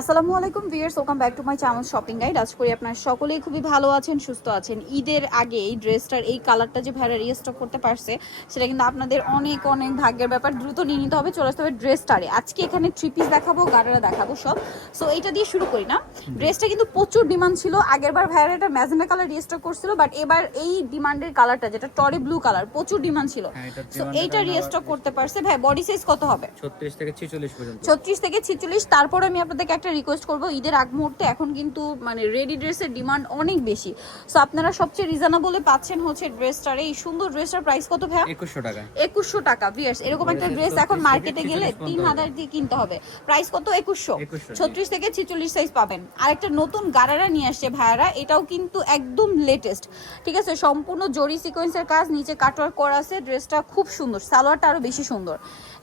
আসসালামু আলাইকুম viewers welcome back to my channel shopping guide আজ করি আপনার সকলেই খুবই ভালো আছেন সুস্থ আছেন। ঈদের আগে এই ড্রেসটার এই কালারটা যে ভাইরা রিস্টক করতে পারছে সেটা কিন্তু আপনাদের অনেক অনেক ভাগ্যের ব্যাপার। দ্রুত নিয়ে নিতে হবে চলে আসতে হবে ড্রেসটারে। আজকে এখানে থ্রি পিস দেখাবো গাড়ারা দেখাবো সব। সো এইটা দিয়ে শুরু করি না। ড্রেসটা কিন্তু প্রচুর ডিমান্ড ছিল। আগের বার ভাইরা এটা ম্যাজেন্ডা কালার রিস্টক করছিল বাট এবার এই ডিমান্ডের কালারটা যেটা টরে ব্লু কালার প্রচুর ডিমান্ড ছিল। হ্যাঁ, সো এইটা টা রিস্টক করতে পারছে। ভাই বডি সাইজ কত হবে? ছত্রিশ থেকে ছেচল্লিশ পর্যন্ত। ছত্রিশ থেকে ছিচল্লিশ তারপর আমি আপনাদেরকে একটা রিকোয়েস্ট করব ঈদের আগ মুহূর্তে এখন কিন্তু মানে রেডি ড্রেসের ডিমান্ড অনেক বেশি। সো আপনারা সবচেয়ে রিজনেবলে পাচ্ছেন হচ্ছে ড্রেসটার এই সুন্দর ড্রেসটার প্রাইস কত ভাইয়া? একুশশো টাকা। একুশশো টাকা ভিয়ার্স এরকম একটা ড্রেস এখন মার্কেটে গেলে তিন হাজার দিয়ে কিনতে হবে। প্রাইস কত? একুশশো। ছত্রিশ থেকে ছিচল্লিশ সাইজ পাবেন। আর একটা নতুন গারারা নিয়ে আসছে ভাইয়ারা। এটাও কিন্তু একদম লেটেস্ট ঠিক আছে? সম্পূর্ণ জরি সিকোয়েন্সের কাজ। নিচে কাটওয়ার্ক করা আছে। ড্রেসটা খুব সুন্দর। সালোয়ারটা আরও বেশি সুন্দর।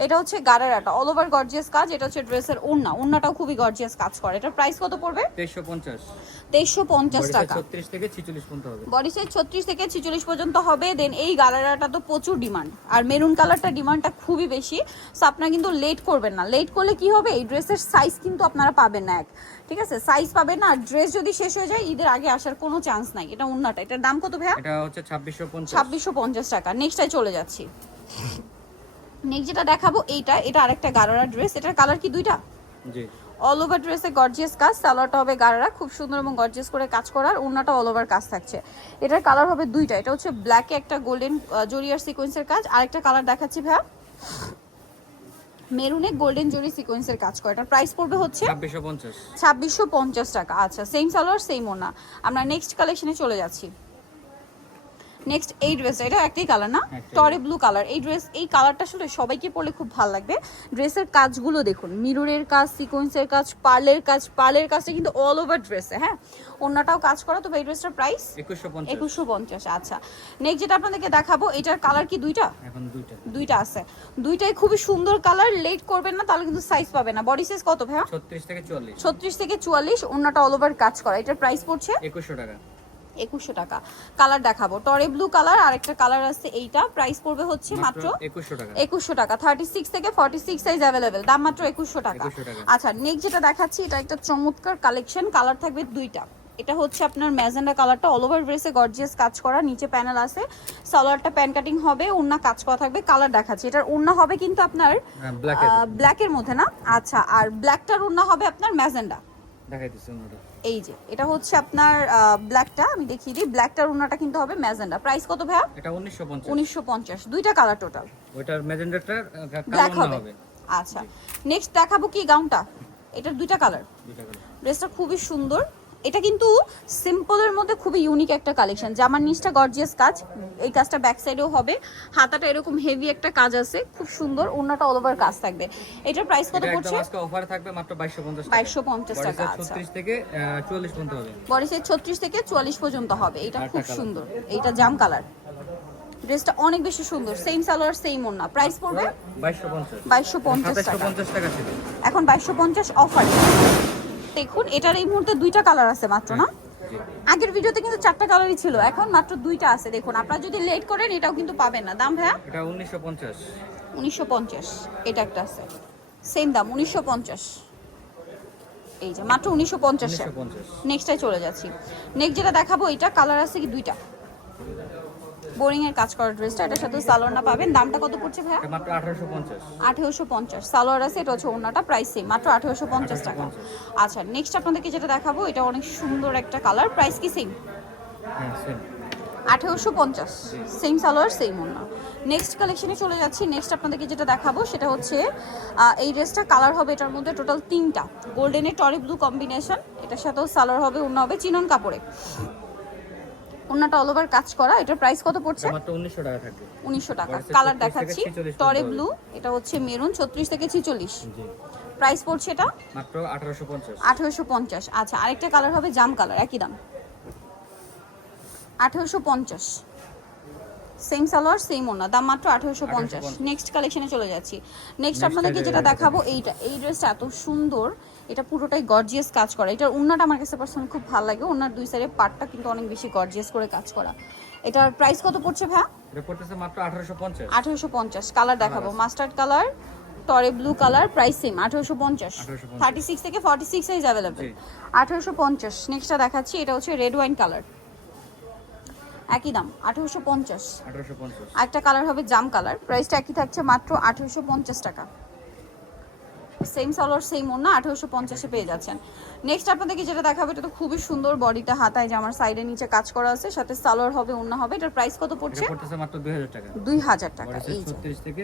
এটা হচ্ছে গারারাটা। অল ওভার গর্জিয়াস কাজ। এটা হচ্ছে ড্রেসের ওড়না। ওড়নাটাও খুবই গর্জিয়াস কাজ করে। এটার প্রাইস কত পড়বে? তেইশশো পঞ্চাশ। তেইশশো পঞ্চাশ টাকা। ছত্রিশ থেকে ছেচল্লিশ পর্যন্ত হবে। বডি সাইজ ছত্রিশ থেকে ছিচল্লিশ পর্যন্ত হবে। দেন এই গালারাটা তো প্রচুর ডিমান্ড আর মেরুন কালারটা ডিমান্ডটা খুবই বেশি। সো আপনারা কিন্তু লেট করবেন না। লেট করলে কি হবে? এই ড্রেসের সাইজ কিন্তু আপনারা পাবেন না এক। ঠিক আছে? সাইজ পাবেন না। আর ড্রেস যদি শেষ হয়ে যায় ঈদের আগে আসার কোনো চান্স নাই। এটা অন্যটা এটার দাম কত ভাইয়া? এটা হচ্ছে ছাব্বিশশো পঞ্চাশ। ছাব্বিশশো পঞ্চাশ টাকা। নেক্সটায় চলে যাচ্ছি। নেক্সট যেটা দেখাবো এইটা। এটা আরেকটা গারারা ড্রেস এটার কালার কি দুইটা? জি। অল ওভার ড্রেসে গর্জিয়াস কাজ সালোয়ারটা হবে গাড়ারা খুব সুন্দর এবং গর্জিয়াস করে কাজ করার ওড়নাটা অল ওভার কাজ থাকছে। এটার কালার হবে দুইটা এটা হচ্ছে ব্ল্যাকে একটা গোল্ডেন জরিয়ার সিকোয়েন্সের কাজ আরেকটা কালার দেখাচ্ছি ভাইয়া। মেরুনে গোল্ডেন জরি সিকোয়েন্সের কাজ করে এটার প্রাইস পড়বে হচ্ছে ছাব্বিশশো পঞ্চাশ। টাকা আচ্ছা সেম সালোয়ার সেম ওনা আমরা নেক্সট কালেকশনে চলে যাচ্ছি। নেক্সট এই ড্রেস এটা একটাই কালার না? টরে ব্লু কালার এই ড্রেস এই কালারটা আসলে সবাইকে পরলে খুব ভালো লাগবে। ড্রেসের কাজগুলো দেখুন মিররের কাজ সিকোয়েন্সের কাজ পার্লের কাজ পার্লের কাজটা কিন্তু অল ওভার ড্রেসে হ্যাঁ? অন্যটাও কাজ করা তবে এই ড্রেসটার প্রাইস একুশশো পঞ্চাশ। আচ্ছা। নেক্সট যেটা আপনাদেরকে দেখাবো এটার কালার কি দুইটা? দুইটা। দুইটা আছে। দুইটাই খুবই সুন্দর কালার লেট করবেন না তাহলে কিন্তু সাইজ পাবে না। বডি সাইজ কত ভাইয়া? ছত্রিশ থেকে চুয়াল্লিশ। ছত্রিশ থেকে চুয়াল্লিশ অন্যটা অল ওভার কাজ করা। এটার প্রাইস পড়ছে? একুশশো টাকা। একুশশো টাকা। কালার দেখাবো। টরে ব্লু কালার আর একটা কালার আছে এইটা। প্রাইস পড়বে হচ্ছে মাত্র একুশশো টাকা। থার্টি সিক্স থেকে ফর্টি সিক্স সাইজ অ্যাভেলেবেল দাম মাত্র একুশশো টাকা। আচ্ছা নেক্সট যেটা দেখাচ্ছি এটা একটা চমৎকার কালেকশন কালার থাকবে দুইটা। এটা হচ্ছে আপনার ম্যাজেন্ডা কালারটা অল ওভার ড্রেসে গর্জিয়াস কাজ করা নিচে প্যানেল আছে। সালোয়ারটা প্যান কাটিং হবে ওন্না কাজ করা থাকবে। কালার দেখাচ্ছি। এটার ওন্না হবে কিন্তু আপনার ব্ল্যাক ব্ল্যাকের মধ্যে। না? আচ্ছা আর ব্ল্যাকটার ওন্না হবে আপনার ম্যাজেন্ডা। ওনাটা এই যে এটা হচ্ছে আপনার ব্ল্যাকটা আমি দেখিয়ে দিই ব্ল্যাকটার ওনাটা কিন্তু হবে ম্যাজেন্ডা। প্রাইস কত ভাইয়া? এটা উনিশশো পঞ্চাশ। উনিশশো পঞ্চাশ। দুইটা কালার টোটাল ওটার ম্যাজেন্ডারটার ব্ল্যাক হবে। আচ্ছা। নেক্সট দেখাবো কি গাউনটা এটার দুইটা কালার দুইটা কালার ড্রেসটা খুবই সুন্দর। এটা কিন্তু সিম্পলের মধ্যে খুবই ইউনিক একটা কালেকশন জামার নিচটা গর্জিয়াস কাজ এই কাজটা ব্যাক সাইডেও হবে। হাতাটা এরকম হেভি একটা কাজ আছে খুব সুন্দর ওনাটা অল ওভার কাজ থাকবে। এটার প্রাইস কত এটা পড়ছে? আজকে অফার থাকবে মাত্র বাইশশো পঞ্চাশ 2250 টাকা, আচ্ছা। ছত্রিশ থেকে চুয়াল্লিশ পর্যন্ত হবে। বডি সাইজ ছত্রিশ থেকে চুয়াল্লিশ পর্যন্ত হবে। এটা খুব সুন্দর। এইটা জাম কালার ড্রেসটা অনেক বেশি সুন্দর। সেম সালোয়ার সেম ওন্না প্রাইস পড়বে? বাইশশো পঞ্চাশ। বাইশশো পঞ্চাশ সাতাশশো টাকা পঞ্চাশ টাকা ছিল। এখন বাইশশো পঞ্চাশ অফার দেখুন এটার এই মুহূর্তে দুইটা কালার আছে মাত্র না? আগের ভিডিওতে কিন্তু চারটা কালারই ছিল এখন মাত্র দুইটা আছে। দেখুন আপনারা যদি লেট করেন এটাও কিন্তু পাবেন না। দাম ভাইয়া? এটা উনিশশো পঞ্চাশ। উনিশশো পঞ্চাশ এটা একটা আছে। সেম দাম উনিশশো পঞ্চাশ। এই যে মাত্র উনিশশো পঞ্চাশ উনিশশো পঞ্চাশ। নেক্সটটাই চলে যাচ্ছি। নেক্সট যেটা দেখাবো এটা কালার আছে কি দুইটা? বোরিং এর কাজ করা ড্রেসটা এটার সাথে সালোয়ার না পাবেন। দামটা কত পড়ছে এটা মাত্র আঠারোশো পঞ্চাশ। আঠেরোশো পঞ্চাশ। সালোয়ার আছে এটা হচ্ছে ওনাটা প্রাইস সেম মাত্র আঠেরোশো পঞ্চাশ টাকা। আচ্ছা নেক্সট আপনাদেরকে যেটা দেখাবো এটা অনেক সুন্দর একটা কালার প্রাইস কি সেম হ্যাঁ সেম আঠেরোশো পঞ্চাশ। সেম সালোয়ার সেম ওনা নেক্সট কালেকশনে চলে যাচ্ছি। নেক্সট আপনাদেরকে যেটা দেখাবো সেটা হচ্ছে এই ড্রেসটা কালার হবে এটার মধ্যে টোটাল তিনটা। গোল্ডেনের টরি ব্লু কম্বিনেশন এটার সাথেও সালোয়ার হবে ওনা হবে চিনন কাপড়ে। ওনাটা অল ওভার কাজ করা। এটার প্রাইস কত পড়ছে? মাত্র উনিশশো টাকা থাকবে। উনিশশো টাকা। কালার দেখাচ্ছি। 46 টরে ব্লু এটা হচ্ছে মেরুন ছত্রিশ থেকে ছিচল্লিশ। জি। প্রাইস পড়ছে এটা? মাত্র আঠারোশো পঞ্চাশ। আঠেরোশো পঞ্চাশ। আচ্ছা আরেকটা কালার হবে জাম কালার একই দাম। আঠেরোশো পঞ্চাশ। সেম সালোয়ার সেম ওনা দাম মাত্র আঠেরোশো পঞ্চাশ। 1850 নেক্সট কালেকশনে চলে যাচ্ছি। নেক্সট আপনাদেরকে যেটা দেখাবো এইটা এই ড্রেসটা এত সুন্দর। এটা পুরোটাই গর্জিয়াস কাজ করা। এটার উন্নাটা আমার কাছে পার্সোনালি খুব ভালো লাগে। ওনার দুই সাইডের পার্টটা কিন্তু অনেক বেশি গর্জিয়াস করে কাজ করা। এটার প্রাইস কত পড়ছে ভাইয়া? এটা পড়তেছে মাত্র আঠারোশো পঞ্চাশ। আঠেরোশো পঞ্চাশ। কালার দেখাবো। মাস্টার্ড কালার টরে ব্লু কালার প্রাইস সেম আঠারোশো পঞ্চাশ। 1850 থার্টি সিক্স থেকে ফর্টি সিক্স সাইজ অ্যাভেলেবেল জি। আঠারোশো পঞ্চাশ। নেক্সটটা দেখাচ্ছি। এটা হচ্ছে রেড ওয়াইন কালার একই দাম আঠারোশো পঞ্চাশ। আঠারোশো পঞ্চাশ। একটা কালার হবে জাম কালার প্রাইসটা একই থাকছে মাত্র আঠারোশো পঞ্চাশ টাকা। সেম সালোয়ার সেম ওনা আঠারোশো পঞ্চাশে পেয়ে যাচ্ছেন। নেক্সট আপনাদেরকে যেটা দেখাবে এটা তো খুবই সুন্দর বডিটা হাতায় যে আমার সাইডে নিচে কাজ করা আছে সাথে সালোয়ার হবে ওনা হবে এটার প্রাইস কত পড়ছে? দুই হাজার টাকা। এই ছত্রিশ থেকে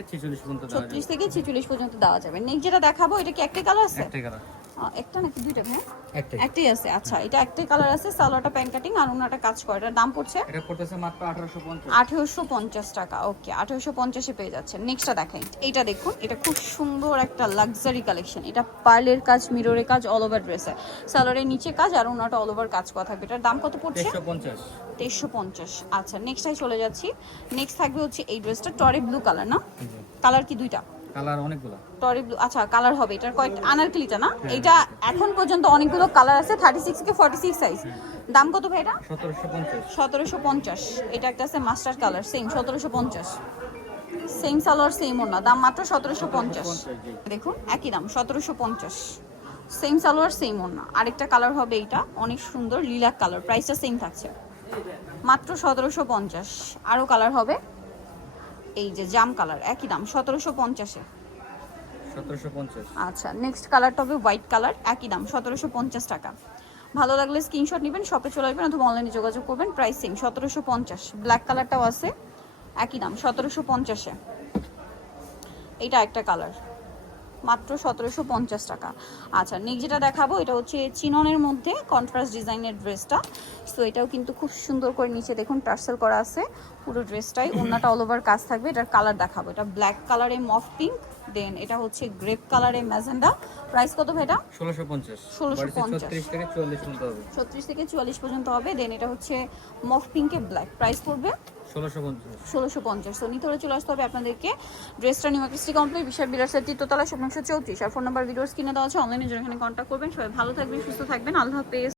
ছেচল্লিশ পর্যন্ত দেওয়া যাবে। নেক্সট যেটা দেখাবো এটা কি একটাই কালার আছে? একটা নাকি দুইটা হ্যাঁ একটাই। আছে। আচ্ছা এটা একটাই কালার আছে সালোয়ারটা প্যান কাটিং আর ওনাটা কাজ করে এটার দাম পড়ছে? এটা পড়তেছে মাত্র আঠারোশো পঞ্চাশ। আঠেরোশো পঞ্চাশ টাকা ওকে আঠেরোশো পঞ্চাশে পেয়ে যাচ্ছেন। নেক্সটটা দেখাই। এইটা দেখুন এটা খুব সুন্দর একটা লাক্সারি কালেকশন এটা পার্লের কাজ মিররের কাজ অল ওভার ড্রেসে সালোয়ারের নিচে কাজ আর ওনাটা অল ওভার কাজ করা থাকবে। এটার দাম কত পড়ছে? দেড়শো পঞ্চাশ। তেইশশো পঞ্চাশ। আচ্ছা নেক্সটটাই চলে যাচ্ছি। নেক্সট থাকবে হচ্ছে এই ড্রেসটা টরে ব্লু কালার না? কালার কি দুইটা? কালার অনেকগুলো। টরি ব্লু আচ্ছা কালার হবে। এটার কয়েকটা আনারকলিটা না? এটা এখন পর্যন্ত অনেকগুলো কালার আছে থার্টি সিক্স থেকে ফর্টি সিক্স সাইজ দাম কত ভাই এটা? সতেরোশো পঞ্চাশ। সতেরোশো পঞ্চাশ। এটা একটা আছে মাস্টার কালার সেম সতেরোশো পঞ্চাশ। সেম সালোয়ার সেম ওনা দাম মাত্র সতেরোশো পঞ্চাশ। দেখুন একই দাম সতেরোশো পঞ্চাশ। সেম সালোয়ার সেম ওনা আরেকটা কালার হবে এইটা অনেক সুন্দর লিলাক কালার প্রাইসটা সেম থাকছে। মাত্র সতেরোশো পঞ্চাশ। আরও কালার হবে। এই যে জাম কালার একই দাম সতেরোশো পঞ্চাশে। আচ্ছা নেক্সট কালারটা হবে হোয়াইট কালার একই দাম সতেরোশো পঞ্চাশ টাকা। ভালো লাগলে স্ক্রিনশট নেবেন শপে চলে আসবেন অথবা অনলাইনে যোগাযোগ করবেন প্রাইস সেম সতেরোশো পঞ্চাশ। ব্ল্যাক কালারটাও আছে একই দাম সতেরোশো পঞ্চাশে। এটা একটা কালার মাত্র সতেরোশো পঞ্চাশ টাকা। আচ্ছা নেক্সট যেটা দেখাবো এটা হচ্ছে চিননের মধ্যে কন্ট্রাস্ট ডিজাইনের ড্রেসটা সো এটাও কিন্তু খুব সুন্দর করে নিচে দেখুন টার্সেল করা আছে পুরো ড্রেসটাই অন্যটা অল ওভার কাজ থাকবে এটার কালার দেখাবো। এটা ব্ল্যাক কালারে মফ পিঙ্ক দেন এটা হচ্ছে গ্রেপ কালারে ম্যাজেন্ডা। প্রাইস কত ভাই এটা? ষোলোশো পঞ্চাশ। 1650 ছত্রিশ থেকে চুয়াল্লিশ পর্যন্ত হবে। ছত্রিশ থেকে চুয়াল্লিশ পর্যন্ত হবে দেন এটা হচ্ছে মফ পিঙ্কে ব্ল্যাক প্রাইস পড়বে ষোলোশো পঞ্চাশ। নিতে চলে আসতে হবে আপনাদেরকে। কমপ্লিট চৌত্রিশ। ফোন কিনে আছে। কন্ট্যাক্ট করবেন। সবাই ভালো থাকবেন, সুস্থ থাকবেন। আল্লাহ হাফেজ।